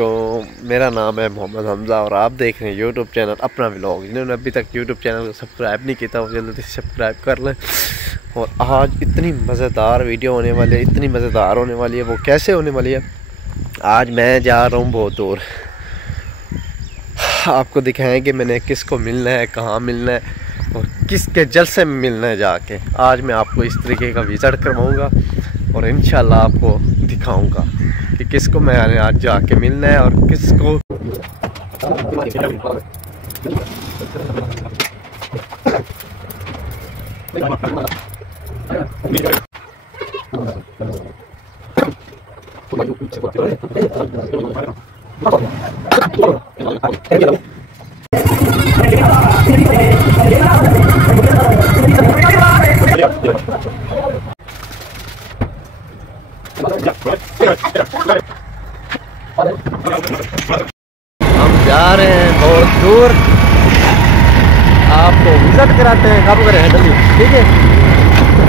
वालेकुम। मेरा नाम है मोहम्मद हमज़ा और आप देख रहे हैं यूट्यूब चैनल अपना व्लॉग। जिन्होंने अभी तक यूट्यूब चैनल को सब्सक्राइब नहीं किया वो जल्दी से सब्सक्राइब कर लें। और आज इतनी मज़ेदार वीडियो होने वाली है, इतनी मज़ेदार होने वाली है। वो कैसे होने वाली है, आज मैं जा रहा हूँ बहुत दूर। आपको दिखाएंगे मैंने किसको मिलना है, कहाँ मिलना है और किसके जलसे में मिलना है जाके। आज मैं आपको इस तरीके का विज़िट करवाऊँगा और इंशाल्लाह आपको दिखाऊंगा कि किसको मैंने आज जाके मिलना है और किसको। हम जा रहे हैं बहुत दूर, आपको विजिट कराते हैं। कब करें जल्दी, ठीक है।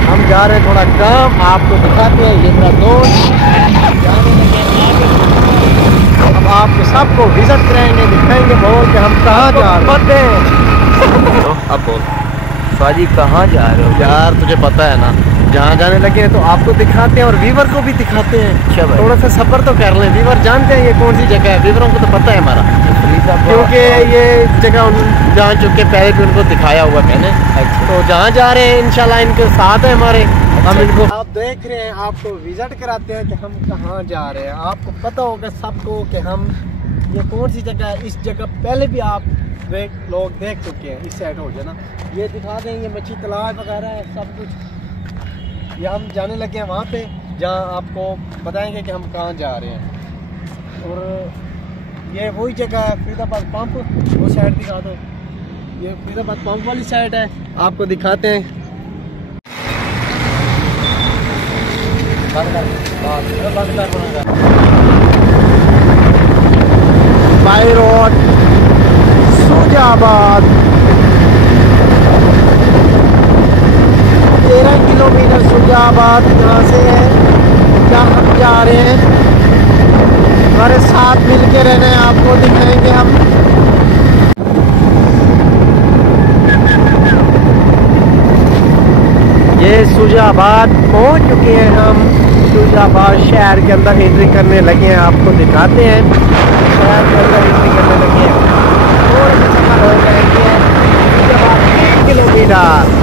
हम जा रहे हैं, थोड़ा काम आपको दिखाते हैं। ये मेरा दोस्त जाने लगे, अब आपको सबको विजिट कराएंगे, दिखाएंगे बोल के हम कहाँ जा रहे हैं। अब बोल साजी कहाँ जा रहे हो यार, तुझे पता है ना जहाँ जाने लगे हैं तो आपको दिखाते हैं और व्यूवर को भी दिखाते हैं। थोड़ा सा सफ़र तो कर लें, व्यूवर जानते हैं ये कौन सी जगह है, व्यूवरों को तो पता है हमारा, क्योंकि ये जगह उन जा चुके, पहले भी उनको दिखाया हुआ मैंने। तो जहाँ जा रहे हैं इंशाल्लाह इनके साथ है हमारे। हम इनको आप देख रहे हैं, आपको विजिट कराते हैं कि हम कहाँ जा रहे हैं। आपको पता होगा सबको कि हम ये कौन सी जगह है। इस जगह पहले भी आप लोग देख चुके हैं। इस साइड हो जाए ना, ये दिखा देंगे मच्छी तालाब वगैरह है सब कुछ। ये हम जाने लगे हैं वहाँ पे जहाँ आपको बताएंगे कि हम कहाँ जा रहे हैं। और ये वही जगह है फरीदाबाद पंप, वो साइड दिखा दो। ये फरीदाबाद पंप वाली साइड है, आपको दिखाते हैं। By road Sujabad 13 kilometre Sujabad यहाँ से है जहाँ हम जा रहे हैं। हमारे साथ मिल के रहना है, आपको दिखाएंगे हम। ये सुजाबाद पहुँच चुके हैं हम। सुजाबाद शहर के अंदर एंट्री करने लगे हैं, आपको दिखाते हैं। शहर के अंदर एंट्री करने लगे हैं, थोड़ा सा सफर हो जाएंगे। सुजाबाद 3 किलोमीटर।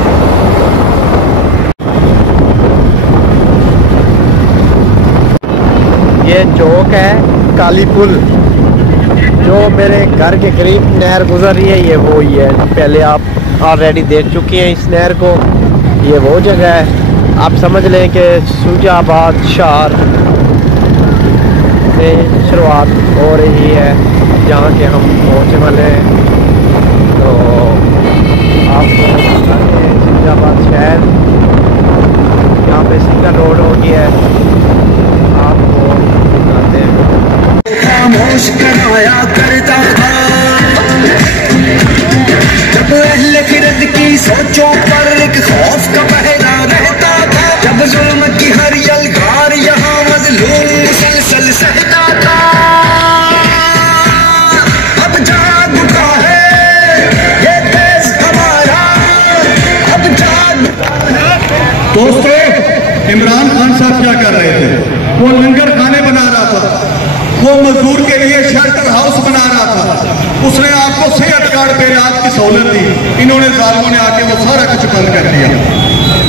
ये चौक है काली पुल, जो मेरे घर के करीब नहर गुजर रही है, ये वो ही है। पहले आप ऑलरेडी देख चुके हैं इस नहर को। ये वो जगह है, आप समझ लें कि सुजाबाद शहर से शुरुआत हो रही है जहाँ के हम पहुँचने वाले हैं। तो आपको सुजाबाद शहर यहाँ पे सीधा रोड हो गया है, आपको दिखाते हैं। खामोश कराया करता था जब अहले फिरद की सोचों पर एक खौफ का पहरा रहता था। जब जुल्म की हर यलगार यहाँ मजलूम मुसलसल सहता था। अब जाग उठा है ये देश हमारा, अब जाग उठा है। दोस्तों, इमरान खान साहब क्या कर रहे थे? वो लंगर खाने बना रहा था, वो मजदूर के लिए शेल्टर हाउस बना रहा था। उसने आपको सेहत कार्ड पे इलाज की सहूलत दी, इन्होंने जालिमों ने आके वो सारा कुछ बंद कर दिया।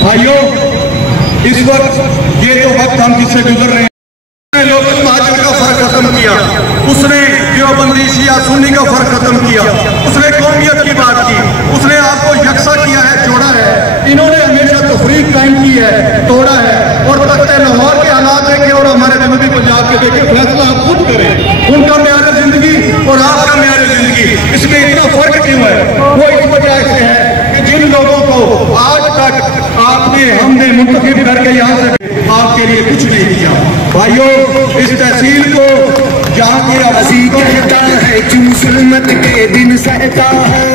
भाइयों, इस वक्त ये तो वक्त हम जिससे गुजर रहे हैं। लोग महाजन का फर्क खत्म किया, उसने देवबंदी शिया सुन्नी का फर्क खत्म किया, उसने कौमियत की बात की, उसने आपको यकसा किया है, जोड़ा है। इन्होंने हमेशा तफरीक कायम की है, तोड़ा है। और तख्ते लाहौर के हालात देखे और हमारे जनूबी पंजाब के देखे, फैसला आप खुद करें। उनका म्यार जिंदगी और आपका म्यार जिंदगी, इसमें इतना फर्क क्यों है? वो इस वजह से है कि जिन लोगों को आज तक आपने हमने मुंतखब करके यहाँ से आपके लिए कुछ नहीं किया। भाइयों, इस तहसील को जहाँ की अवसी कहता है चूस मत के दिन सहता है।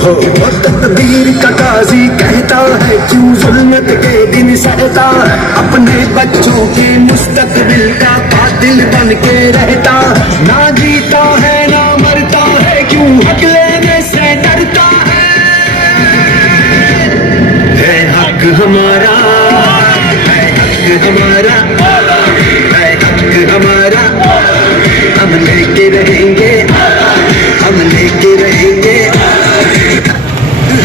तकदीर का काजी कहता है क्यों जुल्मत के दिन सहता है, अपने बच्चों के मुस्तकबिल का कातिल बन के रहता, ना जीता है ना मरता है, क्यों हक लेने से डरता है हक हमारा, है हक हमारा, है हक हमारा, हम लेके रहेंगे, हम लेके रहेंगे।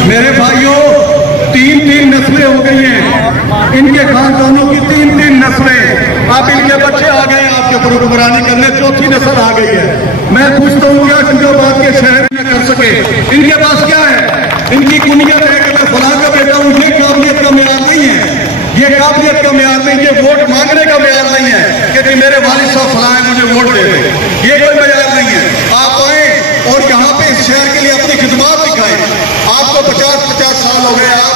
मेरे भाइयों, 3-3 नस्लें हो गई हैं, इनके खानदानों की 3-3 नस्लें। अब इनके बच्चे आ गए आपके ऊपर हुक्मरानी करने, 4थी नस्ल आ गई है। मैं पूछता हूँ क्या फिरोजाबाद के शहर में कर सके? इनके पास क्या है? इनकी कुनियत है कि मैं फलां का बेटा हूँ। ये काबिलियत का मेयार नहीं है, ये काबिलियत का मेयार नहीं, ये वोट मांगने का मेयार नहीं है कि मेरे वालिद साहब फलां है मुझे वोट दे दे, ये कोई मेयार नहीं है। आप आए और यहाँ पे इस शहर के लिए अपनी खिदमत दिखाएं। आपको 50-50 साल हो गए, आप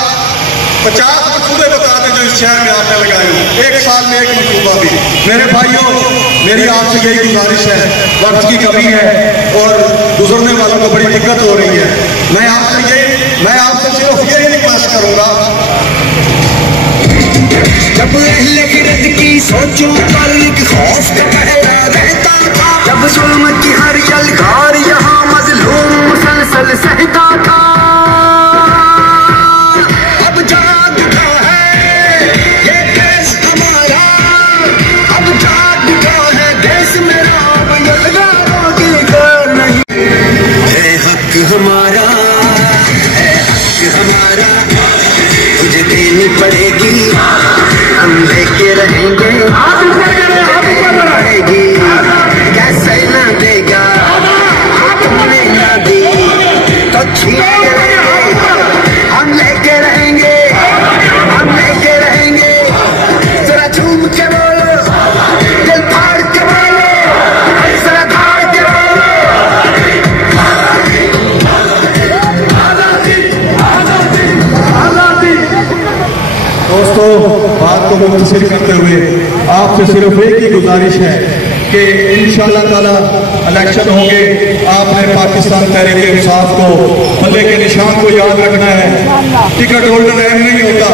50 मंसूबे बता दें जो इस शहर में आपने लगाए, एक साल में एक मंसूबा भी। मेरे भाइयों, मेरी आपसे यही गुजारिश है, वक्त की कमी है और गुजरने वालों को बड़ी दिक्कत हो रही है। मैं आपसे सिर्फ यही रिक्वेस्ट करूंगा, जब अहले गिरद की सोचों पर एक खौफ का पहरा रहता था, जब जुल्म की हर यलगार यहाँ मजलूम मुसलसल सहता था, अब जाग उठा है ये देश हमारा, अब जाग उठा है देश मेरा, अब यलगारों की डर नहीं है हक हमारा, है हक हमारा, तुझे देनी पड़ेगी, हम लेके रहेंगे, रहेगी कैसे ना देगा, तुमने ना दी तो छीन के रहेंगे, हम लेके रहेंगे, हम लेके रहेंगे, जरा झूम के बोलो, दिल फाड़ के बोलो, जरा फाड़ के बोलो। दोस्तों, बात को मुख्तसर करते हुए आपसे सिर्फ एक ही गुजारिश है कि इंशाअल्लाह ताला इलेक्शन होंगे, आपने पाकिस्तान तहरीक इंसाफ को बल्ले के निशान को याद रखना है। टिकट होल्डर अहम नहीं होता,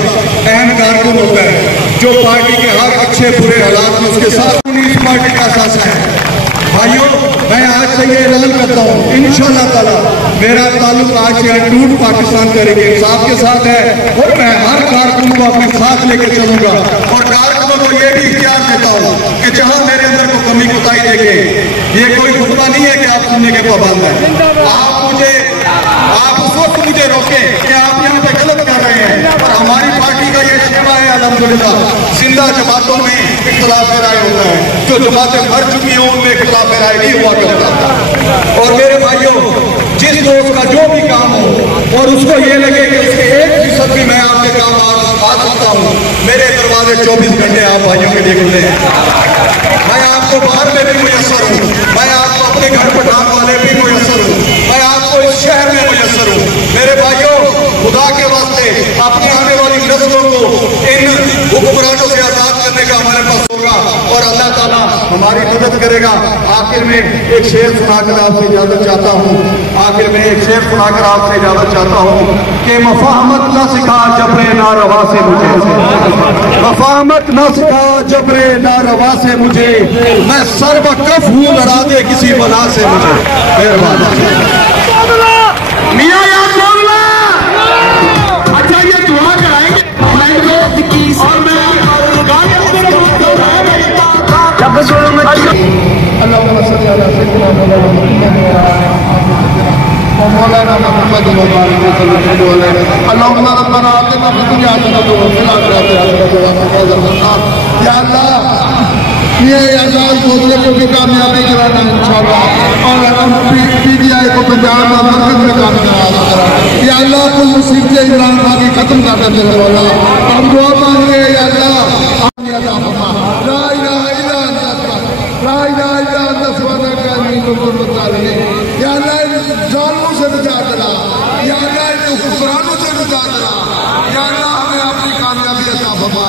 अहम कारकुन होता है जो पार्टी के हर अच्छे बुरे हालात में उसके साथ इस पार्टी का साथ है। भाइयों, मैं आज से ये ऐलान करता हूँ, इंशाअल्लाह ताला मेरा ताल्लुक आज से अटूट पाकिस्तान तहरीक इंसाफ के साथ है और मैं हर कारकुन को अपने साथ लेकर चलूंगा और कारकुनों को ये भी इख्तियार देता हूँ कि जहां मेरे अंदर को कमी कुताही देंगे, ये कोई खुतबा नहीं है कि आप सुनने के पाबंद हैं। आप उस वक्त मुझे रोके कि आप यहाँ पे गलत कर रहे हैं, और हमारी पार्टी का ये शेवा है अल्हम्दुलिल्लाह, जिंदा जमातों में इख्तिलाफ राय होता है, जो जमातें मर चुकी हों उनमें इख्तिलाफ राय नहीं हुआ करता। और मेरे भाइयों, जिस दोस्त का जो भी काम हो और उसको ये लगे कि उसके 1% भी मैं आपके काम आ सकता हूँ, मेरे दरवाजे 24 घंटे आप भाइयों के लिए खुले हैं। मैं आपको बाहर में भी मुयस्सर हूँ, मैं आपको अपने घर पठान वाले भी मुयस्सर हूँ, मैं आपको इस शहर में मुयस्सर हूँ। मेरे भाइयों, खुदा के वास्ते अपने आने वाली नस्लों को इन हुक्मरानों से आजाद करने का हमारे पास होगा और अल्लाह ताला हमारी मदद करेगा। आखिर में एक शेर सुनाकर आपसे इजाजत चाहता हूँ, आखिर में एक शेर सुनाकर आपसे इजाजत चाहता हूँ कि मफाहमत न सिखा जबरे ना रवा से मुझे, मफाहमत न सिखा जबरे ना रवा से मुझे, मैं सर्वकफ हूँ लड़ा दे किसी बला से मुझे। मेहरबानी। मियां यार बोलना। अच्छा, ये दुआ कराएंगे और मैं जब जुल्म मौलाना मोहम्मद अल्लाहुम्मा रब्बना आतिना फिद दुनिया हसनतन व फिल आखिरति हसनतन। या अल्लाह, ये आजाद सोचने को भी कामयाबी कराना इंशाअल्लाह, और हम PTI को पंजाब में मरकज में कामयाब करा। या अल्लाह, कुल मुसीबतें इमरान खान की खत्म कर दे मेरे मौला। हम दुआ मांगे या अल्लाह, ला इलाहा इल्ला अंता, ला इलाहा इल्ला अंता सुब्हानका इन्नी कुन्तु ज़ालिमीन। या अल्लाह, जालिमों से निजात दिला, या अल्लाह इन हुक्मरानों से निजात दिला, या अल्लाह हमें अपनी कामयाबी अता फरमा।